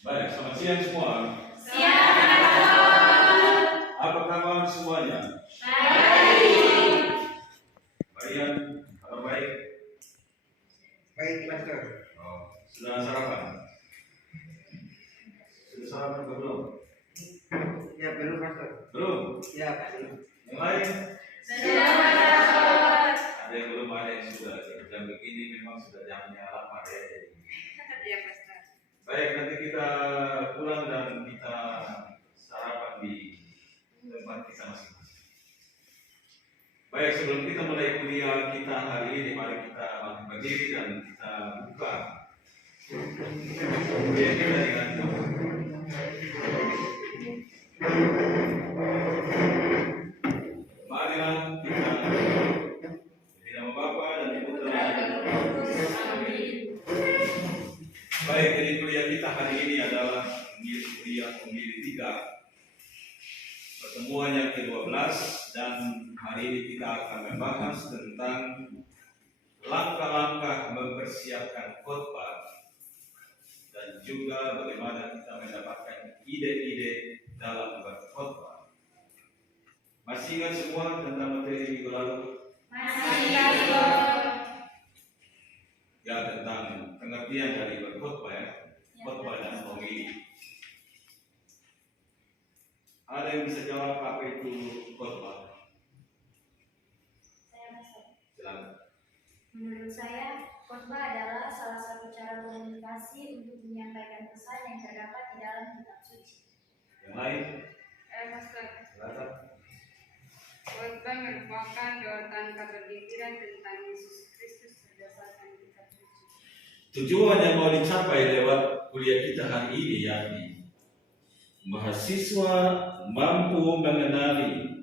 Baik, selamat siang semua. Siang. Apa kabar semuanya? Baik. Kalian kabar baik? Baik, Pastor. Sudah sarapan? Sudah sarapan atau belum? Ya, belum, Pastor. Belum? Ya, belum. Yang lain? Sudah. Ada yang belum, ada yang sudah. Jam begini memang sudah jamnya lapar ya. Ya, Pastor. Baik, nanti kita pulang dan kita sarapan di tempat kita masing-masing. Baik, sebelum kita mulai kuliah kita hari ini, mari kita bangkit berdiri dan kita buka kuliah kita dengan doa. Marilah kita di nama Bapa dan di Putra dan di Roh Kudus. Amin. Baik, jadi kuliah kita hari ini adalah kuliah pemilih 3, pertemuan yang ke-12, dan hari ini kita akan membahas tentang langkah-langkah mempersiapkan khotbah dan juga bagaimana kita mendapatkan ide-ide dalam berkhotbah. Masih ingat semua tentang materi minggu lalu? Masih, Pastor. Ya, tentang pengertian dari berkhotbah ya, khotbah dan homili. Ada yang bisa jawab apa itu khotbah? Saya Pastor. Silakan. Menurut saya, khotbah adalah salah satu cara komunikasi untuk menyampaikan pesan yang terdapat di dalam kitab suci. Yang lain? Pastor. Silakan. Khotbah merupakan doatan kabar gembira tentang Yesus Kristus berdasarkan kitab suci. Tujuan yang mau dicapai lewat kuliah kita hari ini yakni mahasiswa mampu mengenali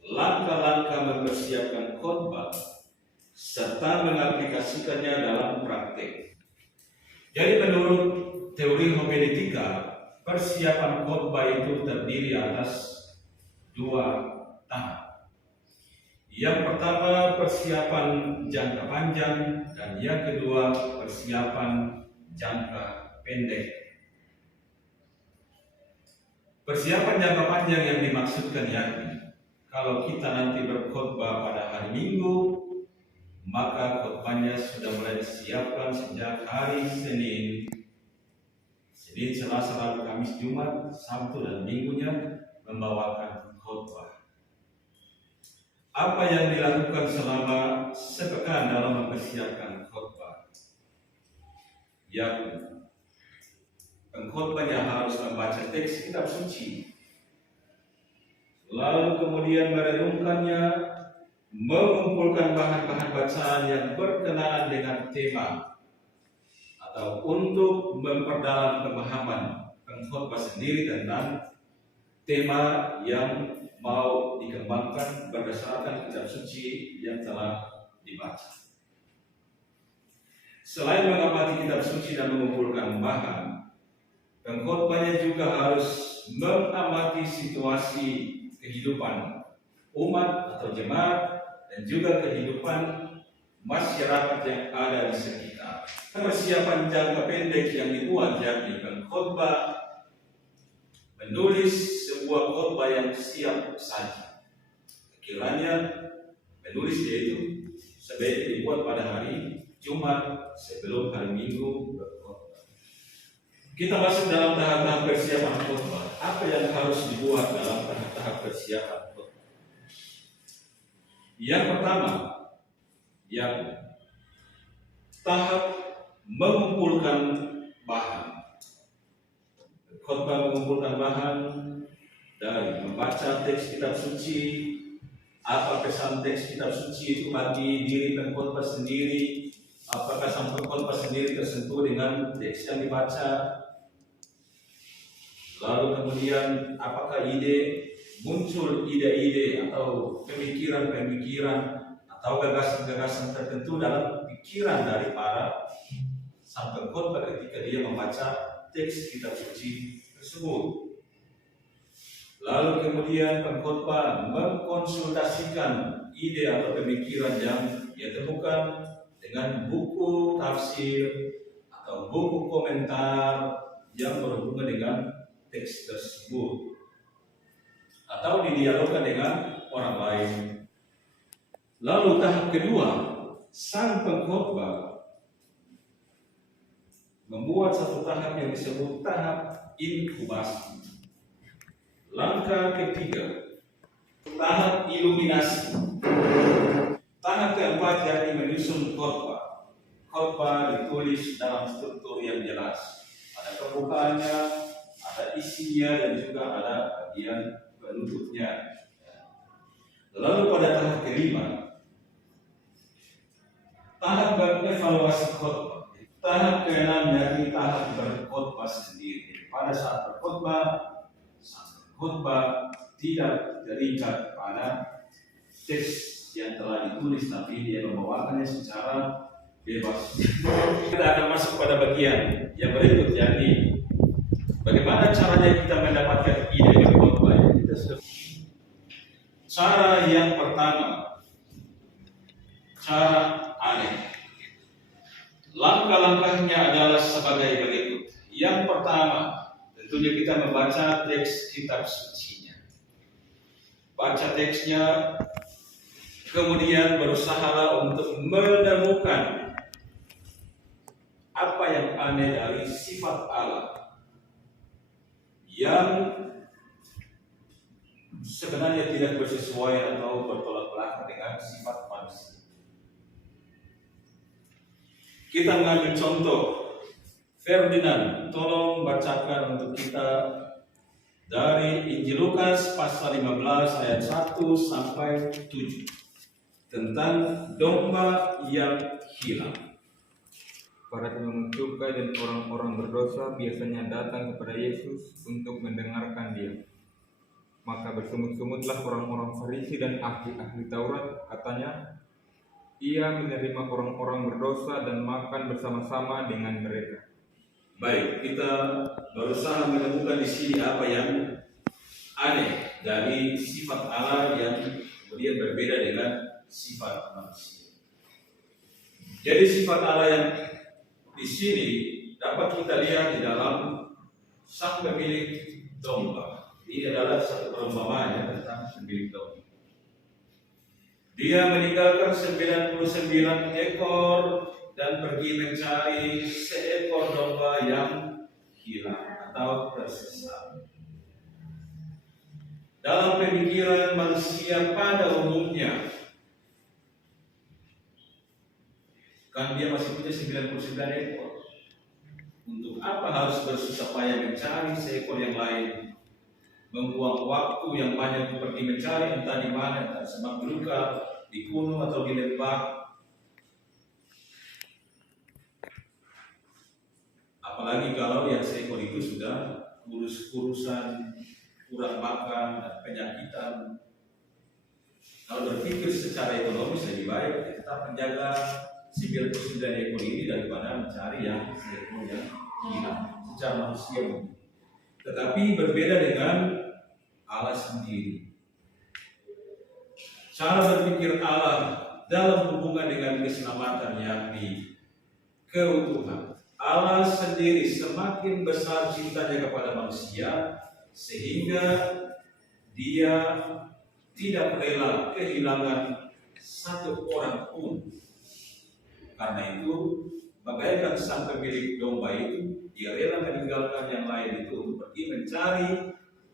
langkah-langkah mempersiapkan khotbah serta mengaplikasikannya dalam praktik. Jadi menurut teori homiletika, persiapan khotbah itu terdiri atas 2 tahap. Yang pertama persiapan jangka panjang dan yang kedua persiapan jangka pendek. Persiapan jangka panjang yang dimaksudkan yakni kalau kita nanti berkhotbah pada hari Minggu, maka khotbahnya sudah mulai disiapkan sejak hari Senin, Selasa, Rabu, Kamis, Jumat, Sabtu dan Minggunya membawakan khotbah. Apa yang dilakukan selama sepekan dalam mempersiapkan khotbah? Yakni pengkhotbahnya harus membaca teks kitab suci, lalu kemudian merenungkannya, mengumpulkan bahan-bahan bacaan yang berkenaan dengan tema, atau untuk memperdalam pemahaman pengkhotbah sendiri tentang tema yang mau dikembangkan berdasarkan kitab suci yang telah dibaca. Selain mengamati kitab suci dan mengumpulkan bahan, pengkhotbahnya juga harus mengamati situasi kehidupan umat atau jemaat dan juga kehidupan masyarakat yang ada di sekitar. Persiapan jangka pendek yang dibuat yakni pengkhotbah menulis sebuah khotbah yang siap saji. Kiranya menulis itu sebaiknya dibuat pada hari Jumat sebelum hari Minggu berkhotbah. Kita masuk dalam tahap-tahap persiapan khotbah. Apa yang harus dibuat dalam tahap-tahap persiapan khotbah? Yang pertama, yang tahap mengumpulkan bahan. Khotbah mengumpulkan bahan dari membaca teks kitab suci, apa pesan teks kitab suci itu bagi diri pengkhotbah sendiri, apakah sang pengkhotbah sendiri tersentuh dengan teks yang dibaca, lalu kemudian apakah muncul ide-ide atau pemikiran-pemikiran atau gagasan-gagasan tertentu dalam pikiran dari para sang pengkhotbah ketika dia membaca teks kitab suci tersebut. Lalu kemudian pengkhotbah mengkonsultasikan ide atau pemikiran yang dia temukan dengan buku tafsir atau buku komentar yang berhubungan teks tersebut atau didialogkan dengan orang lain. Lalu tahap kedua, sang pengkhotbah membuat satu tahap yang disebut tahap inkubasi. Langkah ketiga, tahap iluminasi. Tahap keempat yakni menyusun khotbah. Khotbah ditulis dalam struktur yang jelas. Ada pembukaannya, ada isinya, dan juga ada bagian penutupnya. Lalu pada tahap kelima, tahap evaluasi khotbah. Tahap keenam yakni tahap berkhotbah sendiri. Pada saat berkhotbah, khotbah tidak terikat pada teks yang telah ditulis, tapi dia membawakannya secara bebas. Kita akan masuk pada bagian yang berikut, yakni bagaimana caranya kita mendapatkan ide berkhotbah. Cara yang pertama, cara aneh. Langkah-langkahnya adalah sebagai berikut. Yang pertama, tentunya kita membaca teks kitab sucinya. Baca teksnya, kemudian berusahalah untuk menemukan apa yang aneh dari sifat Allah yang sebenarnya tidak bersesuaian atau bertolak belakang dengan sifat manusia. Kita mengambil contoh Ferdinand, tolong bacakan untuk kita dari Injil Lukas pasal 15 ayat 1 sampai 7 tentang domba yang hilang. Para imam cukai dan orang-orang berdosa biasanya datang kepada Yesus untuk mendengarkan Dia. Maka bersungut-sungutlah orang-orang Farisi dan ahli-ahli Taurat, katanya, Ia menerima orang-orang berdosa dan makan bersama-sama dengan mereka. Baik, kita berusaha menemukan di sini apa yang aneh dari sifat Allah yang kemudian berbeda dengan sifat manusia. Jadi sifat Allah yang di sini dapat kita lihat di dalam sang pemilik domba. Ini adalah satu perumpamaan tentang pemilik domba. Dia meninggalkan 99 ekor dan pergi mencari seekor domba yang hilang atau tersesat. Dalam pemikiran manusia pada umumnya, kan dia masih punya 99 ekor. Untuk apa harus bersusah payah mencari seekor yang lain? Membuang waktu yang banyak untuk pergi mencari entah di mana, entah semak belukar, di gunung atau di lembah. Apalagi kalau yang seekor itu sudah kurus-kurusan, kurang makan, dan penyakitan. Kalau berpikir secara ekonomis lebih baik tetap menjaga 99 ekor ini daripada mencari yang seekor yang hilang secara manusia. Tetapi berbeda dengan Allah sendiri. Cara berpikir Allah dalam hubungan dengan keselamatan yakni keutuhan. Allah sendiri semakin besar cintanya kepada manusia sehingga Dia tidak rela kehilangan satu orang pun. Karena itu, bagaikan sang pemilik domba itu, dia rela meninggalkan yang lain itu untuk pergi mencari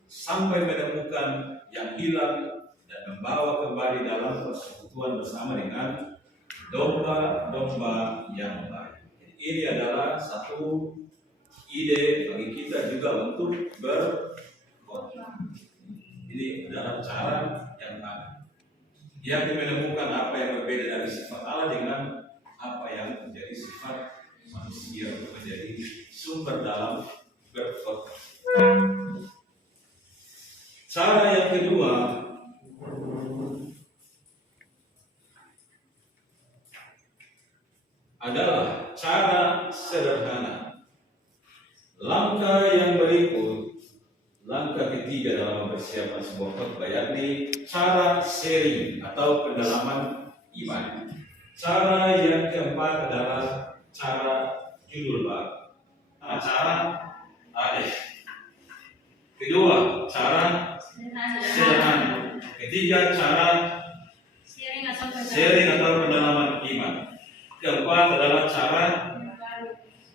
sampai menemukan yang hilang dan membawa kembali dalam persekutuan bersama dengan domba-domba yang lain. Ini adalah satu ide bagi kita juga untuk berkhotbah. Ini adalah cara yang ada. Dia menemukan apa yang berbeda dari sifat Allah dengan apa yang menjadi sifat manusia, menjadi sumber dalam berkhotbah. Cara yang kedua adalah cara sederhana. Langkah yang berikut, langkah ketiga dalam persiapan sebuah khotbah, yakni cara sharing atau pendalaman iman. Cara yang keempat adalah cara judul baru. Cara aneh. Kedua, cara sederhana. Ketiga, cara sharing atau pendalaman iman. Keempat adalah cara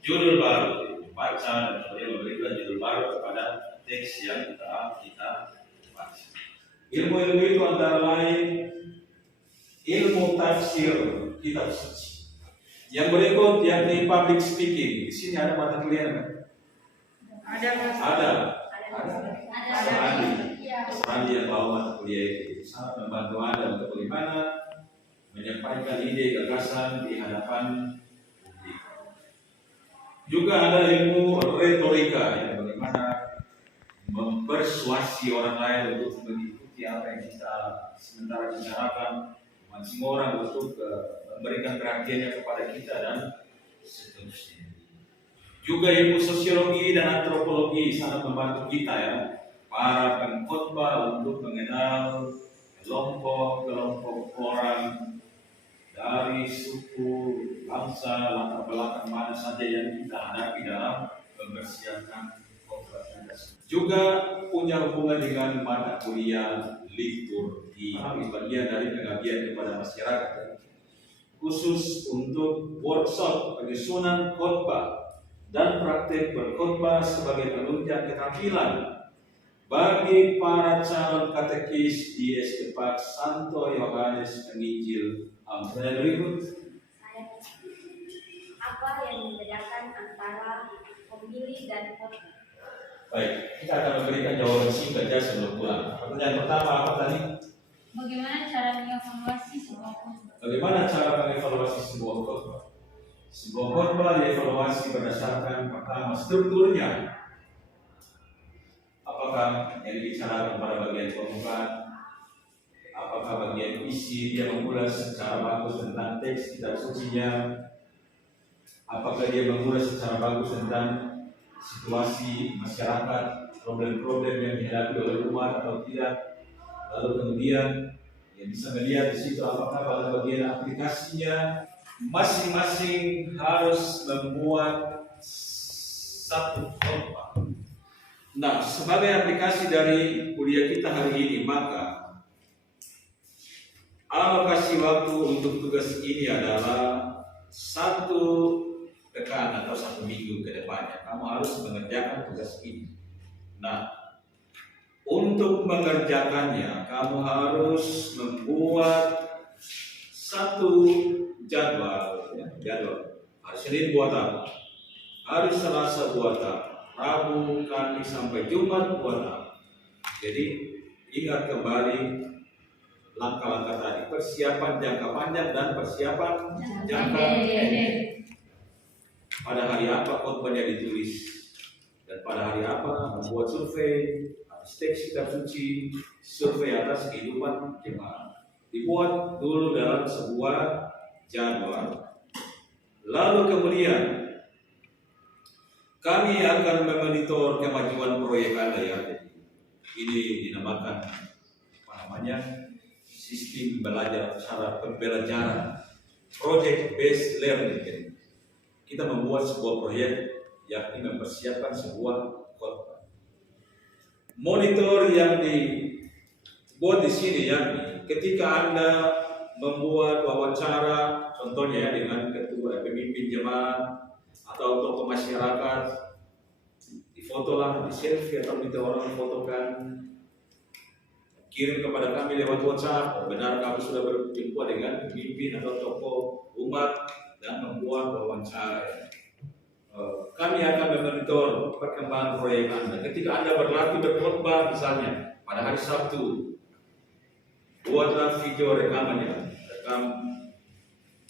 judul baru. Baca dan kemudian memberikan judul baru kepada teks yang kita baca. Ilmu-ilmu itu antara lain ilmu tafsir kitab suci. Yang berikut yakni public speaking. Di sini ada mata kuliah kan? Ada. Randi yang bawa mata kuliah itu sangat membantu Anda untuk bagaimana menyampaikan ide gagasan di hadapan publik. Juga ada ilmu retorika yang bagaimana mempersuasi orang lain untuk mengikuti apa yang kita sementara bicarakan, memancing orang untuk memberikan perhatiannya kepada kita dan seterusnya. Juga ilmu sosiologi dan antropologi sangat membantu kita ya, para pengkhotbah untuk mengenal kelompok-kelompok orang dari suku, bangsa, latar belakang mana saja yang kita hadapi dalam mempersiapkan khotbah. Juga punya hubungan dengan mata kuliah liturgi, bagian dari pengabdian kepada masyarakat, khusus untuk workshop penyusunan khotbah dan praktek berkhotbah sebagai penunjang keterampilan bagi para calon katekis di Eskepak Santo Yohanes Penginjil. Pertanyaan berikut. Apa yang membedakan antara pemilih dan khotbah? Baik, kita akan memberikan jawaban singkat ya sebelum pulang. Pertanyaan pertama apa tadi? Bagaimana cara mengevaluasi sebuah khotbah? Bagaimana cara mengevaluasi sebuah khotbah? Sebuah khotbah dievaluasi berdasarkan pertama strukturnya. Apakah yang dibicarakan pada bagian pembukaan? Apakah bagian isi dia mengulas secara bagus tentang teks kitab sucinya? Apakah dia mengulas secara bagus tentang situasi masyarakat, problem-problem yang dihadapi oleh umat atau tidak? Lalu kemudian yang bisa melihat di situ apakah pada bagian aplikasinya masing-masing harus membuat satu khotbah. Nah, sebagai aplikasi dari kuliah kita hari ini, maka alokasi waktu untuk tugas ini adalah 1 pekan atau 1 minggu ke depannya. Kamu harus mengerjakan tugas ini. Nah, untuk mengerjakannya, kamu harus membuat satu jadwal. Hari Senin buat apa? Hari Selasa buat apa? Rabu, Kamis sampai Jumat buat apa? Jadi ingat kembali langkah-langkah tadi, persiapan jangka panjang dan persiapan jangka pendek. Pada hari apa khotbahnya ditulis dan pada hari apa membuat survei atas teks kitab suci, survei atas kehidupan jemaat. Dibuat dulu dalam sebuah jadwal. Lalu kemudian kami akan memonitor kemajuan proyek Anda ya. Ini dinamakan sistem belajar cara pembelajaran, project based learning. Kita membuat sebuah proyek yakni mempersiapkan sebuah khotbah. Monitor yang dibuat di sini yakni ketika Anda membuat wawancara, contohnya ya dengan ketua pemimpin jemaat atau tokoh masyarakat, difotolah, di selfie atau minta orang fotokan, kirim kepada kami lewat WhatsApp. Benar kamu sudah berjumpa dengan pemimpin atau tokoh umat dan membuat wawancara. Kami akan memonitor perkembangan proyek Anda. Ketika Anda berlatih berkhotbah misalnya pada hari Sabtu, buatlah video rekamannya. Rekam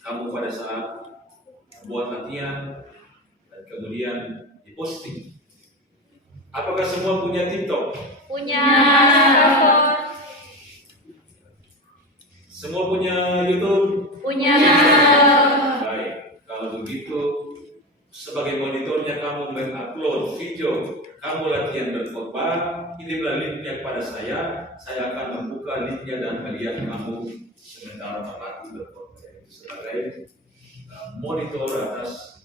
kamu pada saat buat latihan dan kemudian diposting. Apakah semua punya TikTok? Punya. Semua punya YouTube? Punya. Baik, kalau begitu sebagai monitornya kamu mengupload video kamu latihan berkhotbah, kirimlah linknya kepada saya akan membuka linknya dan melihat kamu sementara berlatih berkhotbah sebagai monitor atas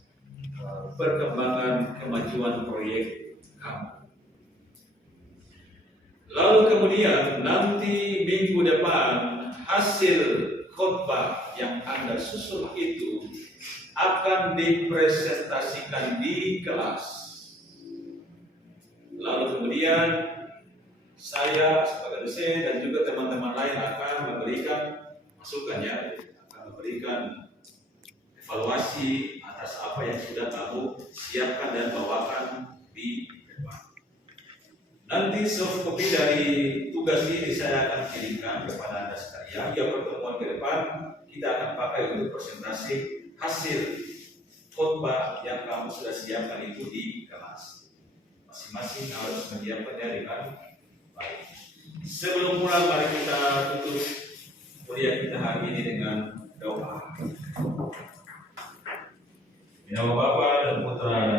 perkembangan kemajuan proyek kamu. kemudian nanti minggu depan hasil khotbah yang Anda susun itu akan dipresentasikan di kelas. Lalu kemudian saya sebagai dosen dan juga teman-teman lain akan memberikan masukan, ya, akan memberikan evaluasi atas apa yang sudah kamu siapkan dan bawakan di depan. Nanti soft copy dari tugas ini saya akan kirimkan kepada Anda sekalian. Ya, pertemuan ke depan kita akan pakai untuk presentasi hasil khotbah yang kamu sudah siapkan itu di kelas. Masing-masing harus menyiapkannya dengan baik. Sebelum pulang, mari kita tutup kuliah kita hari ini dengan doa. Ya, Bapa dan Putra dan